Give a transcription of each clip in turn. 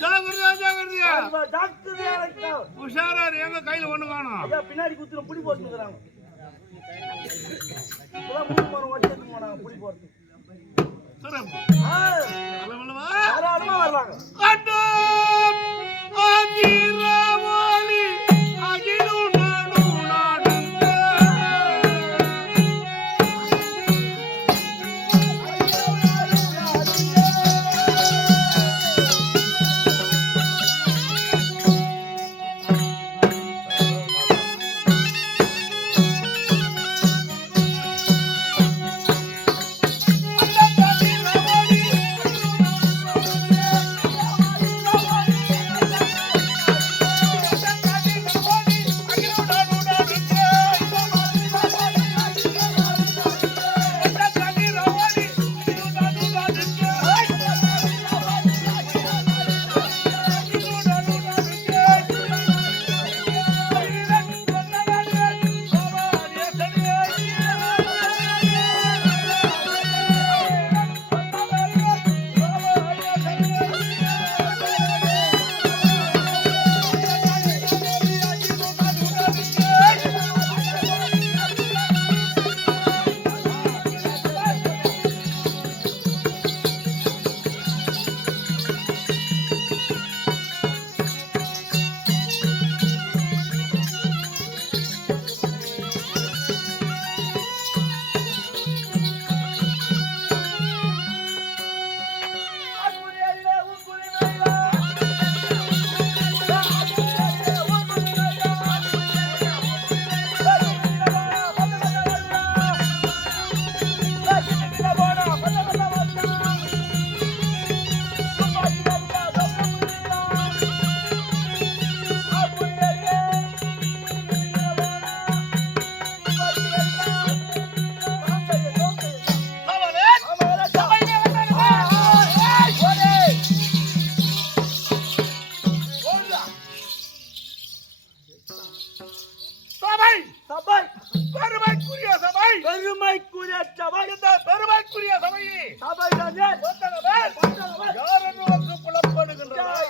ஜாகிரதா ஜாகிரதா நம்ம டாக்டர் உஷாரா எங்க கையில ஒண்ணு காணும். ஐயா பின்னாடி குத்துற புடி போட்டுக்கிறாங்க இப்பதான் மூணு மரம் போனாங்க புடி ஆ,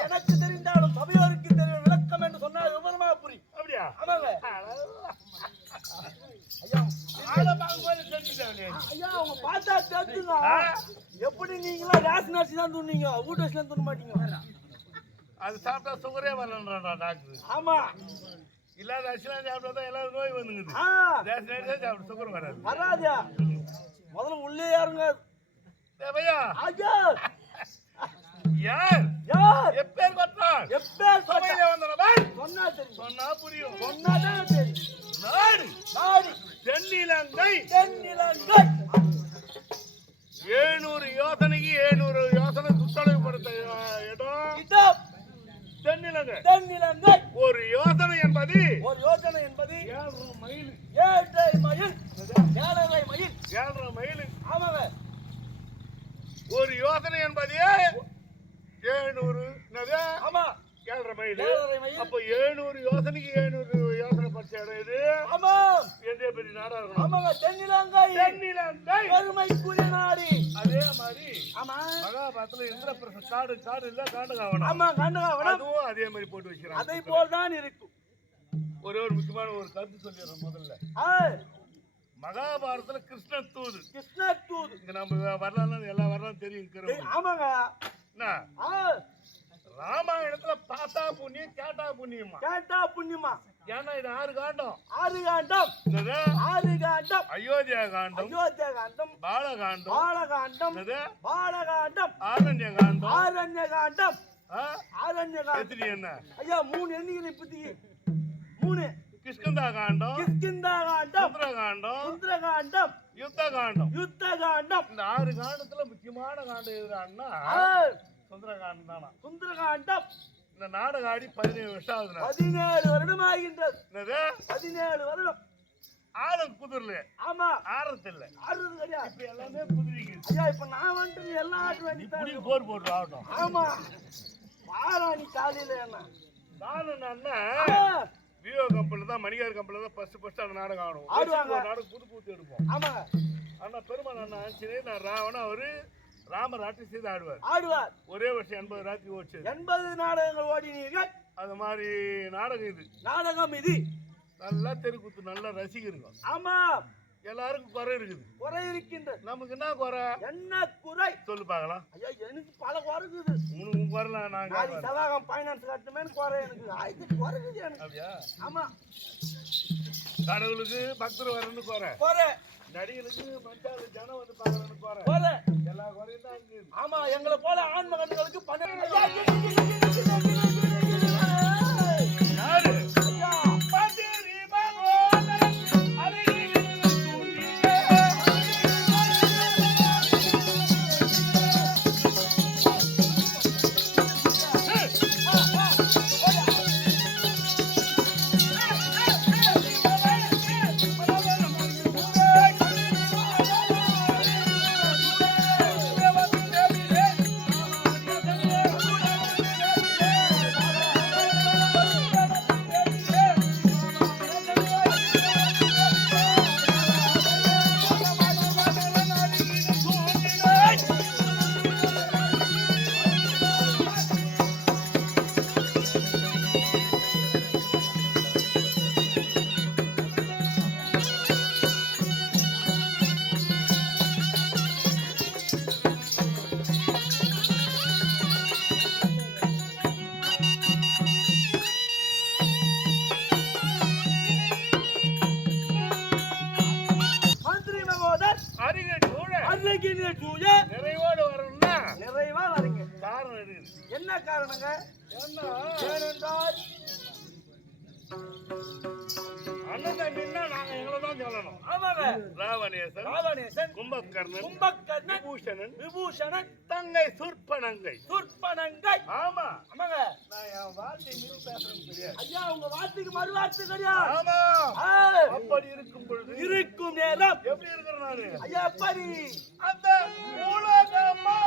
எனக்கு தெரிந்தாலும் சபையோருக்கு தெரியும். விளக்கம் என்று சொன்னால் விவரமாக புரியும் அப்படியா? ஆமாங்க. ஐயா. அவங்க பார்த்தா தெரிஞ்சுங்க எப்படி நீங்களாம் ரேஷன் அரிசி தான் துண்ணீங்க வீட்டு அரிசி துண்ண மாட்டீங்க. அது சாப்பிட்டா சுகரே வரலன்றான்டா டாக்டர் ஆமா. இல்லாத அரிசிலாம் சாப்பிட்டா தான் எல்லாரும் நோய் வந்துங்குது. ரேஷன் அரிசியே சாப்பிட்டு சுகர் வராது. வராதா முதல்ல உள்ளே யாருங்க பையா ஐயா யார்? யார்? எப்பேர் கொட்டான் எப்பேர் சபையில வந்தவன் சொன்னா தெரியும். சொன்னா புரியும். சொன்னாதான் தெரியும். நாடு. நாடி. தென்னிலங்கை. தென்னிலங்கை. ஏழுநூறு யோசனைக்கு ஏழுநூறு யோசனை சுற்றளவுப்படுத்த இடம். தென்னிலங்கை. தென்னிலங்கை. ஒரு யோசனை என்பது ஒரு யோசனை என்பது ஏழரை மைல். ஏழரை மயில் ஏழரை மயில் ஏழரை மைல். ஆமாங்க. ஒரு யோசனை என்பது ஏழுநூறு ஆமா. ஏழரை மைல். அப்ப ஏழுநூறு யோசனைக்கு ஏழுநூறு யோசனை பச்சை இடம் இது ஆமா. எந்த பெரிய நாடா இருக்கணும். ஆமாங்க தென்னிலங்கை. தென்னிலங்கை. பெருமைக்குரிய நாடி. அதே மாதிரி ஆமா. மகாபாரத்துல இந்திரபிரச காடு காடு இல்ல காடு காவணும் ஆமா கண்டுகாவனம் அதுவும் அதே மாதிரி போட்டு வச்சிருக்காங்க அதை போல்தான் இருக்கும். ஒரே ஒரு முக்கியமான ஒரு கருத்து சொல்லிடுறேன் முதல்ல. மகாபாரதத்துல கிருஷ்ண தூது கிருஷ்ண தூது இங்க நம்ம வரலாறு எல்லா வரலாறும் தெரியும். ஆமாங்க. ராமாயணத்துல பார்த்தா புண்ணியம் கேட்டா புண்ணியமா கேட்டா புண்ணியமா ஏன்னா இது ஆறு காண்டம். ஆறு காண்டம். ஆறு காண்டம். அயோத்தியா காண்டம். அயோத்தியா காண்டம். பாலகாண்டம். பாலகாண்டம். பாலகாண்டம். ஆரண்ய காண்டம். ஆரண்ய காண்டம். ஆ? ஆரண்ய காண்டம். என்ன? ஐயா மூணு எண்ணிக்கை இப்போதைக்கு. மூணு கிஷ்கந்தா காண்டம் கிஷ்கிந்தா காண்டம் சுந்தர காண்டம் சுந்தர காண்டம் யுத்த காண்டம் யுத்த காண்டம் இந்த ஆறு காண்டத்துல முக்கியமான காண்டம் எதுறான்னா ஆ, சுந்தர காண்டம் தானா? சுந்தர காண்டம் இந்த நாடகம் ஆடி பதினேழு வருஷம் ஆகுதுண்ணா. பதினேழு வருடம் ஆகின்றது பதினேழு வருடம். ஆளும் குதிரல. ஆமா. ஆறது இல்ல கிடையாது இப்ப எல்லாமே குதிரைக்கு ஐயா இப்ப நான் வந்துட்டு எல்லாம் ஆட்டு போர் போட்டு ஆகட்டும். ஆமா. வாராணி காலையில என்ன? நானும் நான் விவோ கம்பெனில தான் மணிகார் கம்பெனில தான் ஃபர்ஸ்ட் ஃபர்ஸ்ட் அந்த நாடகம் ஆடும் ஆடுவாங்க. நாடகம் புது கூத்து எடுப்போம். ஆமாங்க ஆனா பெருமாள் அண்ணா ஆஞ்சநேயர் நான் ராவணன் அவரு ராமர் ஆட்சி செய்து ஆடுவார். ஆடுவார். ஒரே வருஷம் எண்பது ராத்திரி ஓடிச்சது. எண்பது நாடகங்கள் ஓடினீர்கள். அது மாதிரி நாடகம் இது. நாடகம் இது. நல்லா தெருக்கூத்து நல்லா ரசிகருங்க ஆமா எல்லாருக்கும் குறை இருக்குது குறை இருக்கின்றது நமக்கு என்ன குறை என்ன குறை சொல்லு பார்க்கலாம் ஐயா எனக்கு பல குறை இருக்குது உனக்கு உன் குறைலாம் நான் கேட்பேன். செவ்வாகம் ஃபைனான்ஸ் கட்டுமே குறை எனக்கு அது குறை இருக்குது எனக்கு அப்படியா ஆமா கடவுளுக்கு பக்தர் வரணும்னு குறை குறை நடிகனுக்கு மச்சாரு ஜனம் வந்து பார்க்கறன்னு குறை குறை எல்லா குறையும் தான் இருக்குது ஆமா எங்களை போல ஆண் மகன்களுக்கு பன்னெண்டு காரணம் இருக்குது என்ன காரணங்க? ஏன்னா ஏனென்றால் அண்ணன் தம்பின்னா நாங்க எங்களை தான் சொல்லணும். ஆமாங்க. ராவணேசன் ராவணேசன் கும்பகர்ணன் கும்பகர்ணன் விபூஷணன் விபூஷணன் தங்கை சுற்பனங்கை துர்ப்பனங்கை ஆமா. ஆமாங்க. நான் என் வார்த்தை மீறி பேசுறேன் தெரியாது ஐயா உங்க வார்த்தைக்கு மறு வார்த்தை கிடையாது ஆமா அப்படி இருக்கும் பொழுது இருக்கும் நேரம். எப்படி இருக்கிறேன் நானு? ஐயா எப்படி அந்த உலகமா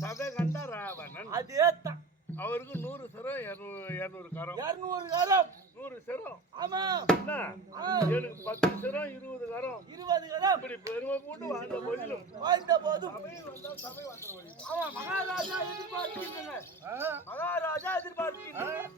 சதை கண்ட ராவணன் அதே தான் அவருக்கு நூறு சிரம் இரநூறு கரம் இரநூறு கரம் நூறு சிரம் ஆமா என்ன எனக்கு பத்து சிரம் இருபது கரம் இருபது கரம் இப்படி பெருமை போட்டு வாழ்ந்த போதிலும் வாழ்ந்த போதும் ஆமா மகாராஜா எதிர்பார்க்கின்றனர் மகாராஜா எதிர்பார்க்கின்றனர்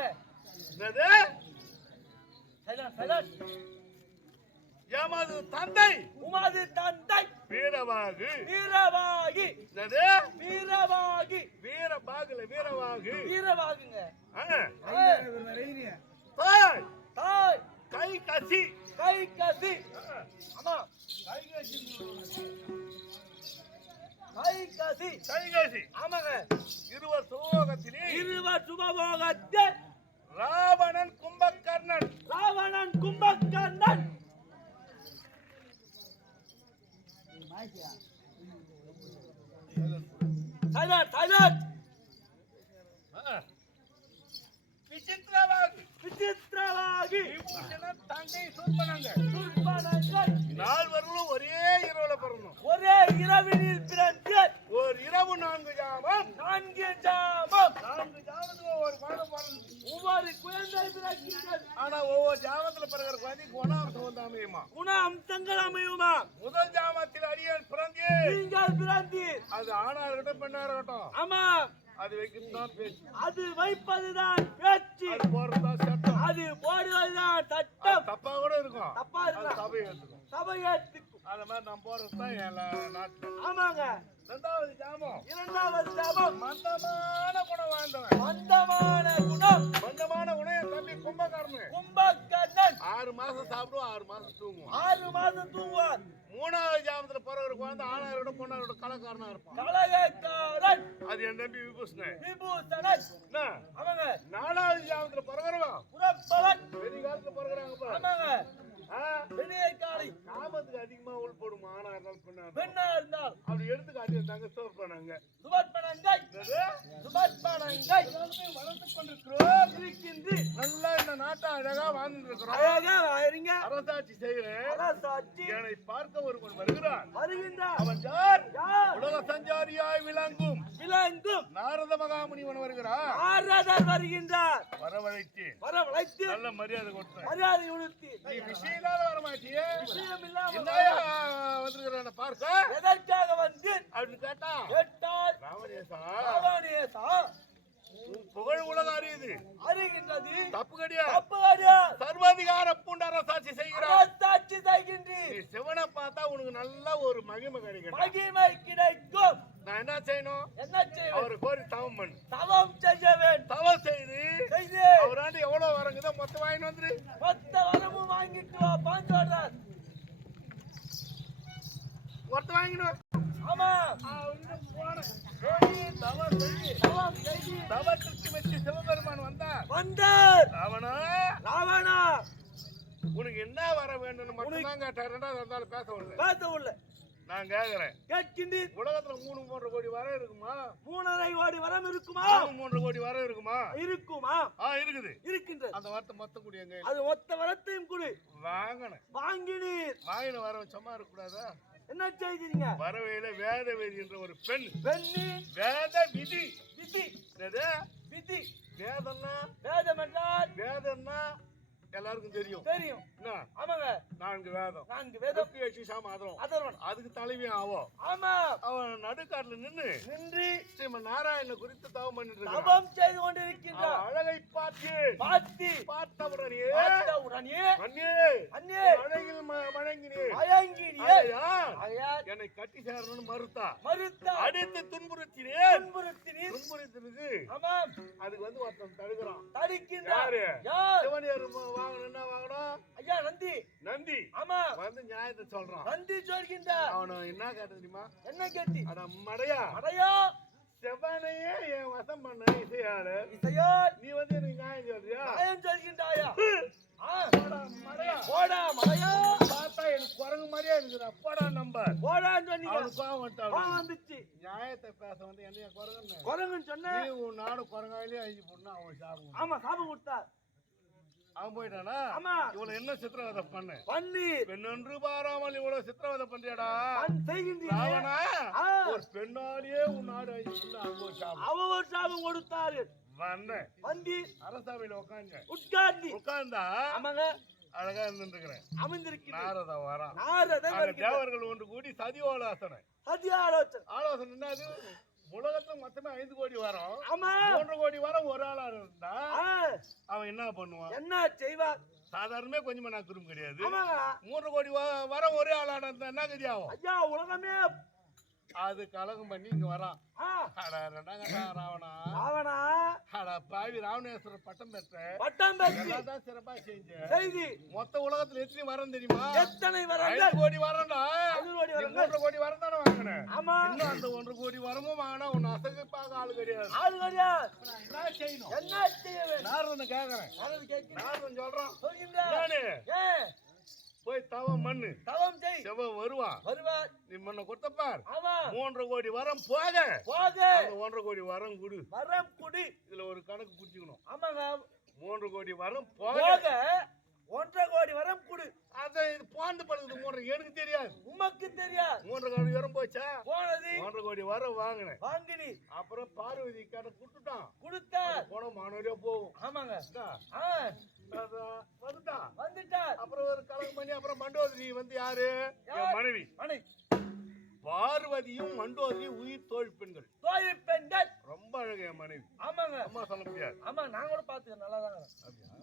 என்னது? எமது தந்தை. உமது தந்தை. வீரவாகு. வீரவாகி. என்னது? வீரவாகி. வீரபாகுல வீரவாகு. வீரவாகுங்க. தாய். தாய். கை கசி. கை கசி. ஆமா கை கசி. கை கசி. கை கசி. ஆமாங்க. இருவர் சுலோகத்திலே இருவர் சுபபோகத்தில் ராவணன் கும்பகர்ணன். ராவணன் கும்பகர்ணன். சைலண்ட் ஆ. விசித்திரவாகு விசித்திரவாகி தங்கை சூர்பனங்க துர்பனங்கள் நால்வர்களும் ஒரே இரவுல பிறந்தோம். ஒரே இரவினில் பிறந்து ஒரு இரவு நான்கு ஜாமம் நான்கு ஜாமம் நான்கு ஜாமத்துல ஒரு மாதம் பிறந்து ஒவ்வொரு குழந்தை பிறக்கிறது ஆனா ஒவ்வொரு ஜாமத்துல பிறகுற குழந்தை குணாம்சம் வந்து அமையுமா குண அம்சங்கள் அமையுமா? முதல் ஜாமத்தில் அடியேன் பிறந்தேன் நீங்கள் பிறந்தீர். அது ஆணா இருக்கட்டும் பெண்ணா இருக்கட்டும் ஆமா. அது வைக்கிறது தான் பேச்சு. அது வைப்பதுதான் பேச்சு. அது சட்டம். அது போடுவதுதான் சட்டம். தப்பா கூட இருக்கும். தப்பா அது இருக்கலாம் சபை ஏத்துக்கும் சபை ஏத்துக்கும் அந்த மாதிரி நான் போறது தான் என் நாட்டுல ஆமாங்க. ரெண்டாவது ஜாமம். இரண்டாவது ஜாமம். மந்தமான குணம் வாழ்ந்தவன் மந்தமான குணம். மந்தமான குணம் என் தம்பி கும்பகர்ணன். கும்பகர்ணன். ஆறு மாசம் சாப்பிடுவோம் ஆறு மாசம் தூங்குவோம். ஆறு மாதம் தூங்குவார் மூணாவது ஜாமத்துல பிறகு குழந்தை ஆணா இருக்கட்டும் பொண்ணா இருக்கட்டும் கலக்காரனா இருப்பான். கலகக்காரன். அது என் தம்பி விபூஷணன். விபூஷணன் என்ன அவங்க நாலாவது ஜாமத்துல பிறகுறவா புறப்பவன் பெரிய காலத்துல பிறகுறாங்க பாரு. ஆமாங்க ஆ வெளியே காலை காமத்துக்கு அதிகமா உள்படும் ஆணா இருந்தாலும் பெண்ணா இருந்தாலும். பெண்ணா இருந்தால் அப்படி எடுத்து காட்டி வந்தாங்க சோர் பண்ணாங்க சுபற்பனங்கை சுபற்பனங்கை வளர்த்து கொண்டிருக்கிறோம் இருக்கின்று நல்லா இந்த நாட்டை அழகா வாழ்ந்துட்டு இருக்கிறோம் அழகா வாருங்க அரசாட்சி செய்கிறேன் அரசாட்சி என்னை பார்க்க ஒருவன் வருகிறான் வருகின்றார் அவன் யார் யார் உலக சஞ்சாரியாய் விளங்கும் விளங்கும் நாரத மகாமுனிவன் வருகிறான் ஆராதர் வருகின்றார். வரவழைத்தேன் வரவழைத்து நல்ல மரியாதை கொடுத்தேன். மரியாதை உடுத்தி. நீ விஷயம் இல்லாத வரமாட்டியே? விஷயம் என்னையா வந்திருக்கிறான பார்க்க. எதற்காக வந்து அப்படின்னு கேட்டா கேட்டார் ராமநேசா ராவணேசா. உன் புகழ் உலக அறியுது. அறிகின்றது. தப்பு கிடையாது தப்பு கிடையாது சர்வாதிகார அரசாட்சி செய்கிறார். அரசாட்சி செய்கின்றீர். நீ சிவனை பார்த்தா உனக்கு நல்ல ஒரு மகிமை கிடைக்கும் மகிமை கிடைக்கும். நான் என்ன செய்யணும்? என்ன செய்வேன்? அவரை கோரி தவம் பண்ணு. தவம் செய்ய வேண்டும். தவம் செய்து செய்து. அவராண்டு எவ்வளவு வரங்குதோ மொத்தம் வாங்கிட்டு வந்துரு. மொத்த வரமும் வாங்கிட்டு வா பாஞ்சு சொல்றார் மொத்தம் வாங்கிட்டு வா. ஆமா. சிவபெருமான் வந்தார். வந்தார். அவனா ராவணா. உனக்கு என்ன வர வேண்டும்னு மட்டும்தான் கேட்டார். ரெண்டாவது இருந்தாலும் பேச விடல பேச உள்ள நான் கேக்குறேன். கேட்கின்றீர். உலகத்துல மூணு மூன்று கோடி வரம் இருக்குமா? மூணரை கோடி வரம் இருக்குமா? மூன்று கோடி வரம் இருக்குமா? இருக்குமா? ஆ இருக்குது. இருக்கின்றது. அந்த வார்த்தை மொத்த எங்க அது மொத்த வரத்தையும் கொடு. வாங்கினேன். வாங்கினீர். வாங்கின வரம் சும்மா இருக்கக்கூடாதா? என்ன செய்தீங்க? வரவையில வேத வேதி என்ற ஒரு பெண். பெண்ணி. வேத விதி. விதி. விதி. வேதம்னா? வேதம் என்றால்? வேதம்னா? எல்லாருக்கும் தெரியும். தெரியும். என்ன? ஆமாங்க. நான்கு வேதம். நான்கு வேதம். வேதம் சாமாதம் அதர்வன். அதுக்கு தலைவி ஆவோம். ஆமா. அவன் நடுக்காட்டுல நின்னு நின்று ஸ்ரீமன் நாராயண குறித்து தவம் பண்ணிட்டு தவம் செய்து கொண்டிருக்கின்றார் அவன் அழகை பார்த்து பார்த்து பார்த்தவுடனே பார்த்தவுடனே அண்ணே அண்ணே அழகில் ம- வணங்கினேன் மயங்கினியே ஆகையால் ஆகையால் என்னை கட்டி சேரணும்னு மறுத்தா. மறுத்தார் அடித்து துன்புறுத்தினேன். துன்புறுத்தினீர். துன்புறுத்தினது. ஆமாம். அதுக்கு வந்து ஒருத்தன் தடுக்கிறான். தடுக்கின்றார்? யார்? சிவனியர் வாங்கணும் ஐயா நந்தி. நந்தி. ஆமா. வந்து நியாயத்தை சொல்றான். நந்தி சொல்கின்றார். அவனை என்ன கேட்ட தெரியுமா? என்ன கேட்டி? அட மடையா. அடையா செவனையே என் வசம் பண்ண இசையாளு இசையார் நீ வந்து எனக்கு நியாயம் சொல்றியா? நியாயம் சொல்கின்றாயா? போடா, மடையா. பார்த்தா எனக்கு குரங்கு மாதிரியே இருக்குது போடா நம்பர். போடான்னு சொன்னீங்க. அவனுக்கு கோவம் வந்துட்டான். கோவம் வந்துச்சு. நியாயத்தை பேச வந்து என்னைய குரங்குன்னு? குரங்குன்னு சொன்ன. நீ உன் நாடு குரங்காயிலே அழிஞ்சு போடணும் அவன் சாபம் ஆமா சாபம் கொடுத்தார். அவன் போயிட்டானா? ஆமா. இவ்வளவு என்ன சித்திரவதை பண்ண? பண்ணி பெண்ணொன்று பாராமல் இவ்வளவு சித்திரவதை பண்றியாடா. ஆ. ஒரு பெண்ணாலேயே அவ ஒரு சாபம் கொடுத்தாரு. வந்தேன் வந்து. அரசாவையில உட்காந்து உட்கார்ந்து. உட்கார்ந்தா ஆமாங்க. அழகா இருந்துருக்கிறேன். அமைந்திருக்கிறார் நாரத வரான். நாரத தேவர்கள் ஒன்று கூடி சதி ஆலோசனை. சதி ஆலோசனை. ஆலோசனை என்ன அது? உலகத்துல மொத்தமே ஐந்து கோடி வரும். ஆமா. மூன்று கோடி வரம் ஒரு ஆளா இருந்தா அவன் என்ன பண்ணுவான்? என்ன செய்வார் சாதாரணமே கொஞ்சமா நான் குறும் கிடையாது. மூன்று கோடி வ- வரம் ஒரே ஆளா இருந்தா என்ன கதி ஆகும்? ஐயா உலகமே அது கலகம் பண்ணி இங்க வரான் ராவணா. ராவணா. அட பாவி ராவணேஸ்வரர் பட்டம் பெற்ற. பட்டம் பெற்று. சிறப்பா செஞ்ச. செய்தி. மொத்த உலகத்துல எத்தனை வரம் தெரியுமா? எத்தனை வரங்கள் கோடி வரம்டா ஐந்து கோடி வரம் தானே வாங்கினேன் ஆமா. இன்னும் அந்த ஒன்று கோடி வரமும் வாங்கினா உன்னை அசைப்பாக ஆளு கிடையாது. ஆளு கிடையாது. நான் என்ன செய்யணும்? என்ன செய்ய வேண்டும்? நாரதனை கேக்குறேன். நாரது கேட்கிறேன். சொல்றான். நானு போய் தவம் மண்ணு தவம் செய். செவ்வம் வருவான். வருவார் நீ முன்ன கொடுத்தப்பார். ஆமா. மூன்றரை கோடி வரம் போக. போக. அந்த ஒன்றரை கோடி வரம் கொடு. வரம் குடி. இதுல ஒரு கணக்கு புடிச்சுக்கணும். ஆமாங்க. மூன்று கோடி வரம் போக. ஒன்றரை கோடி வரம் குடு. அத இது போந்து படுக்குது மூன்று. எனக்கு தெரியாது. உமக்கு தெரியாது. மூன்றரை கோடி வரம் போச்சா? போனது. மூன்றரை கோடி வரம் வாங்கினேன். வாங்கினி. அப்புறம் பார்வதி கடை கொடுத்துட்டான். கொடுத்தார். போன மாணவரே போகும். ஆமாங்க என்ன? ஆ அதான் வந்துட்டான் வந்துட்டார் அப்புறம் ஒரு கலகம் பண்ணி அப்புறம் மண்டோதரி வந்து யாரு? மனைவி. அணை பார்வதியும் மண்டோதரியும் உயிர் தோழி பெண்கள். தோழி பெண்கள். ரொம்ப அழகு மனைவி. ஆமாங்க. அம்மா சொல்ல முடியாது. ஆமா நான் கூட பாத்துக்கிறேன் நல்லா அப்படியா?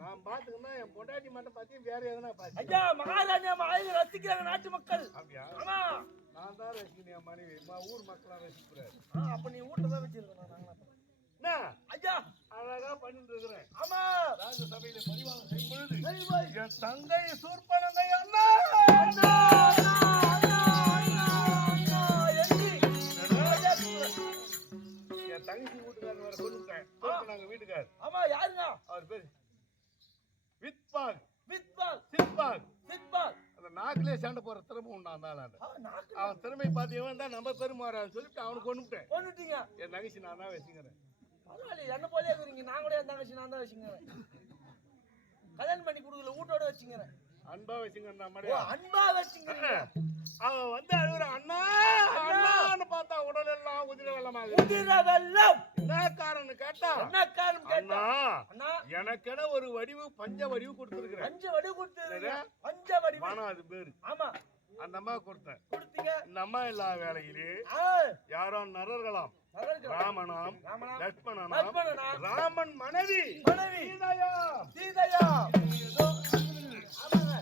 நான் பாத்துக்கன்னா என் பொண்டாட்டி மட்டும் பார்த்து வேற எதனா பார்த்து ஐயா அம்மா அழகு ரசிக்கிறாங்க நாட்டு மக்கள். அப்படியா? ஆமா. நான் தான் ரசிக்கணும் என் மனைவி. ஊர் மக்களா ரசிக்கிறாரு. அப்ப நீ வீட்டுல தான் வச்சிருக்கணும் நாங்களா ஐயா அழகா பண்ணிட்டு இருக்கிறேன் ஆமா. ராஜ சபையில பரிவாரம் செய்யும் பொழுது என் தங்கை சூர்பனங்கை அண்ணா! அண்ணா. என் தங்கச்சி வீட்டுக்காரர் வர சொல்லிட்டேன் நாங்க வீட்டுக்காரர். ஆமா யாருங்க? அவர் பேர் வித்பாக் வித்வான் சித்பாக் வித்வான் அந்த நாக்கிலே சண்டை போற திறமை உண்டா அந்த அவன் திறமை பார்த்தவன் தான் நம்ம பெருமாறான்னு சொல்லிட்டு அவனுக்கு கொண்டுட்டேன் கொண்டுட்டீங்க. என் நகைச்சி நான் தான் வச்சுக்கிறேன். பரவாயில்ல என்ன போலே இருக்கிறீங்க. நான் கூட என் தங்கச்சி நான் தான் வச்சுக்கிறேன். கல்யாணம் பண்ணி கொடுக்கல வீட்டோட வச்சுக்கிறேன். அன்பா நம்மடைய அன்பா வச்சுக்கிறீங்க. அவன் வந்து அழுகுற அண்ணா அண்ணான்னு பார்த்தா உடல் எல்லாம் குதிரை வெள்ளமாக குதிரை வெள்ளம். என்ன காரணம் கேட்டா? என்ன காரணம் கேட்டா? அண்ணா எனக்கென ஒரு வடிவு பஞ்ச வடிவு கொடுத்துருக்கிறேன். பஞ்ச வடி கொடுத்தது என்னது? பஞ்ச வடி பணம் அது பேரு. ஆமா. அந்த அம்மா கொடுத்தேன். கொடுத்தீங்க. இந்த அம்மா இல்லா வேலையிலே யாரோ நரர்களாம். ராமனாம் ராமனா, லட்சுமணனாம் லட்சுமணனா, ராமன் மனைவி மனைவி. சீதையா. ஆமாங்க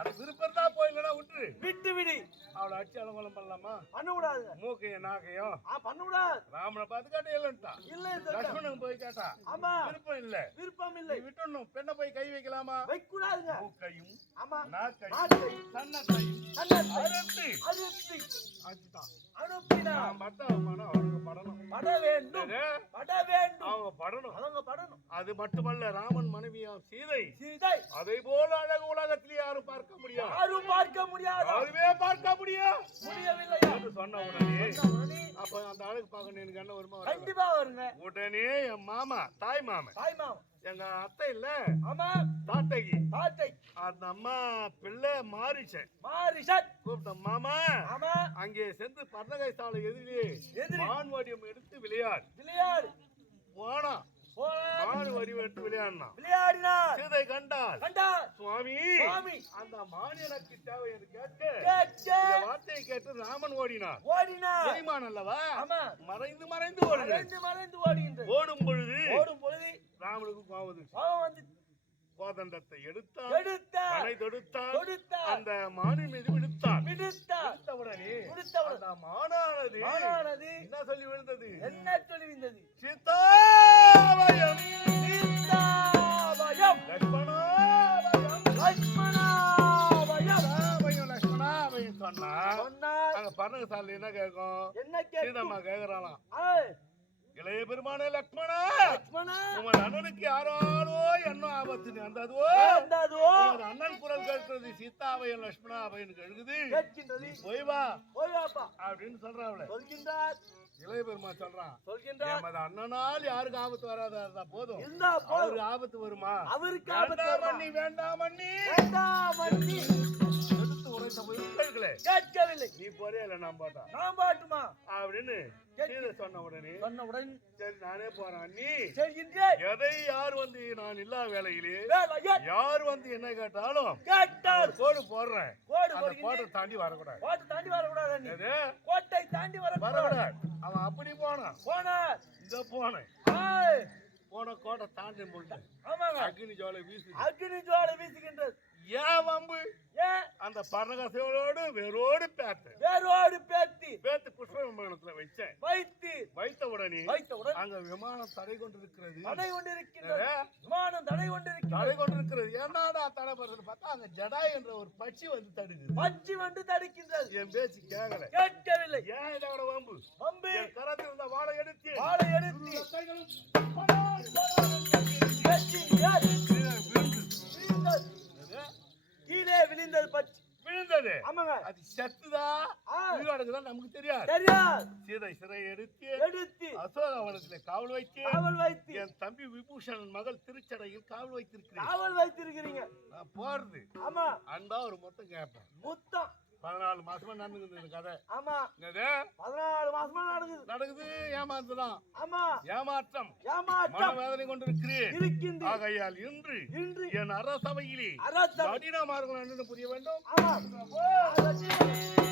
அது விருப்பம் தான் போயிங்களா விட்டுரு. விட்டு விடி. அவளை அடிச்சு அலங்கோலம் பண்ணலாமா? பண்ண மூக்கையும் நாக்கையும். பண்ண கூடாது. ராமனை பார்த்து கேட்டா இல்லைன்ட்டான் இல்ல போய் கேட்டா? ஆமா. விருப்பம் இல்ல. விருப்பம் இல்லை. விட்டுடணும் பெண்ணை போய் கை வைக்கலாமா? வைக்க கூடாதுங்க மூக்கையும் ஆமா. நாக்கையும் நாக்கை, சன்னத்தையும் அறுத்து அழுத்தி, அடிச்சுட்டான் அனுப்பினார் நான் பட்ட அவனுக்கு படணும். பட வேண்டும்? பட வேண்டும். அவங்க படணும். அவங்க படணும். அது மட்டுமல்ல ராமன் மனைவியாம் சீதை. சீதை. அதை போல அழகு உலகத்திலே யாரும் பார்க்க முடியாது. யாரும் பார்க்க முடியாத. யாருமே பார்க்க முடியும் முடியவில்லையா என்று சொன்ன உடனே. அப்ப அந்த அழகு பார்க்கணும் எனக்கு என்ன வருமா? கண்டிப்பா வருங்க. உடனே என் மாமா தாய் மாமன். தாய் மாமன். எங்க அத்தை இல்ல. ஆமா. தாத்தகி. தாத்தை அந்த அம்மா பிள்ளை மாறிச்சேன் மாரிஷன் கூப்பிட்ட மாமா. ஆமா. அங்கே சென்று பந்தகை சாலை எதிரே எதிரி. மான் வடிவம் எடுத்து விளையாடு. விளையாடு. போனா வடிவம் எடுத்து விளையாடினான் விளையாடினார் சீதை கண்டால்? சுவாமி சுவாமி. அந்த மான் எனக்கு தேவை என்று இந்த வார்த்தையை கேட்டு ராமன் ஓடினார். ஓடினார். ஜெய்மான் அல்லவா? ஆமா. மறைந்து மறைந்து ஓடுகிறது. மறைந்து மறைந்து ஓடுகின்றது. ஓடும் பொழுது ஓடும் பொழுது ராமனுக்கு அவன் வந்து எடுத்தான் எடுத்தார் தலை தொடுத்தான் கொடுத்தார் அந்த மானின் மீது விடுத்தார் விடுத்தவுடனே அந்த மானானது ஆனானது என்ன சொல்லி விழுந்தது? என்ன சொல்லிவிந்தது சீதாவயம் சீதாபயம் லட்சுமணாவயம் லட்சுமணாபயம் ராமயம் லட்சுமணாவயம் சொன்னா சொன்னார் அங்க பரணக சாலை என்ன கேட்கும்? என்ன கேட்கும்? ஏய், இளைய பெருமானே லக்ஷ்மணா! லட்சுமணா உமது அண்ணனுக்கு யாராலோ என்ன ஆபத்து நேர்ந்ததோ வந்ததோ உமது அண்ணன் குரல் கேட்கிறது சீதாவையன் லட்சுமணா அவையன் எழுகுது. போய் வா. போய் வாப்பா. அப்படின்னு சொல்றாவள சொல்கின்றார். இளைய பெருமா சொல்றான் சொல்கின்றார். எமது அண்ணனால் யாருக்கு ஆபத்து வராதா இருந்தா போதும். இருந்தா அவருக்கு ஆபத்து வருமா? அவருக்கு ஆபத்து? அண்ணி வேண்டாம் அண்ணி. வேண்டாம் அண்ணி. கேட்கவில்லை. நீ போறியா இல்ல நான் போட்டா நான் பாட்டுமா? அப்படின்னு சொன்ன உடனே சொன்னவுடன் சரி நானே போறேன். செல்கின்றேன். எதை யார் வந்து நான் இல்லா வேலையிலே யார் வந்து என்ன கேட்டாலும் கேட்டார் கோடு போடுறேன். கோடு அந்த கோட்டை தாண்டி வரக்கூடாது. கோட்டை தாண்டி வரக்கூடாது கோட்டை தாண்டி வரக்கூடாது. வரக்கூடாது. அவன் அப்படி போனான். போனார் இத போனேன். போன கோட்டை தாண்டி ஆமாங்க. அக்னி ஜோலை வீசு அக்னி ஜுவாலை வீசுகின்றது. ஏன் வம்பு? ஏன் அந்த பரணகசையோடு வேரோடு பேத்து. வேரோடு பேத்தி. பேத்து புஷ்ப விமானத்துல வச்சேன். வைத்து. வைத்த உடனே வைத்தவுடன் அங்க விமானம் தடை கொண்டிருக்கிறது. தடை கொண்டிருக்கின்றது. ஏ, விமானம் தடை கொண்டிருக்கின்றது. தடை கொண்டிருக்கிறது. என்னடா தடை பண்றது பார்த்தா அங்க ஜடா என்ற ஒரு பட்சி வந்து தடுக்குது. பச்சி வந்து தடுக்கின்றது. என் பேச்சு கேட்கல கேட்கவில்லை. ஏன் இதோட வம்பு? என் கரத்தில் இருந்த வாழை எடுத்து. வாளை எடுத்து. விழுந்து. கீழே விழுந்தது பச்சி விழுந்தது. ஆமாங்க. அது செத்துதா. உயிரோடுக்குதான் நமக்கு தெரியாது. தெரியாது. சீதை சிறை எடுத்து எடுத்து. அசோகவனத்திலே காவல் வைத்து காவல் வைத்து. என் தம்பி விபூஷணன் மகள் திருச்சடையில் காவல் வைத்திருக்கிறேன். காவல் வைத்திருக்கிறீங்க. நான் போறது. ஆமா. அன்பா ஒரு மொத்தம் கேட்பேன். முத்தம். பதினாலு மாசமா நடந்துக்குது இந்த கதை. ஆமா. என்னது? பதினாலு மாசமா நடக்குது. நடக்குது. ஏமாத்துதான். ஆமா. ஏமாற்றம். ஏமாற்றம். மனவேதனை கொண்டிருக்கிறேன் இருக்கின்ற ஆகையால் இன்று இன்று என் அரசபையிலே அரசம் கடினமார்கள் என்று புரிய வேண்டும். ஆமா.